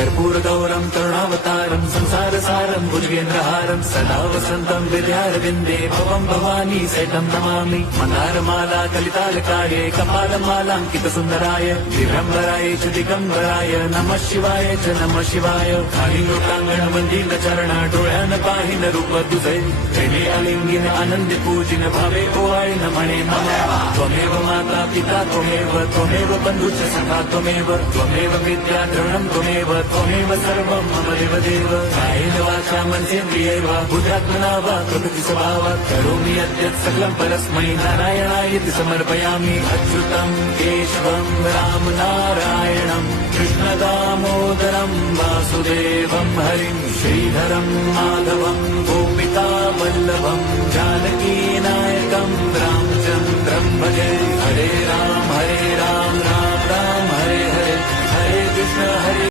कर्पूरगौरं करुणावतारं संसारसारं भुजगेन्द्रहारं सदा वसन्तं विद्यारविन्दे भवं भवानी सैतं नमामि। मन्दारमाला कलितालकाये कपालमालाङ्कितसुन्दराय दिगम्बराय च दिगम्बराय नमः शिवाय च नमः शिवाय। कालिलोकाङ्गण वन्दीन चरण डोळ्यान पाहिन रूप तुझे प्रेमे अलिंगिन आनंद पूजिन भावे ओवाळीन म्हणे मम त्वमेव माता पिता त्वमेव बन्धुश्च सखा त्वमेव विद्या द्रविणं त्वमेव सर्वं मम देवदेव। कायेन वाचा मनसेन्द्रियैर्व बुद्ध्यात्मना वा प्रकृति स्वभावात् करोमि यद्यत् सकलं परस्मै नारायणायेति समर्पयामि। अच्युतं केशवं राम नारायणं कृष्णदामोदरं वासुदेवं हरिं श्रीधरं माधवं गोपिका वल्लभं जानकीनायकं रामचन्द्रं भजे। हरे राम राम राम हरे हरे, हरे कृष्ण हरे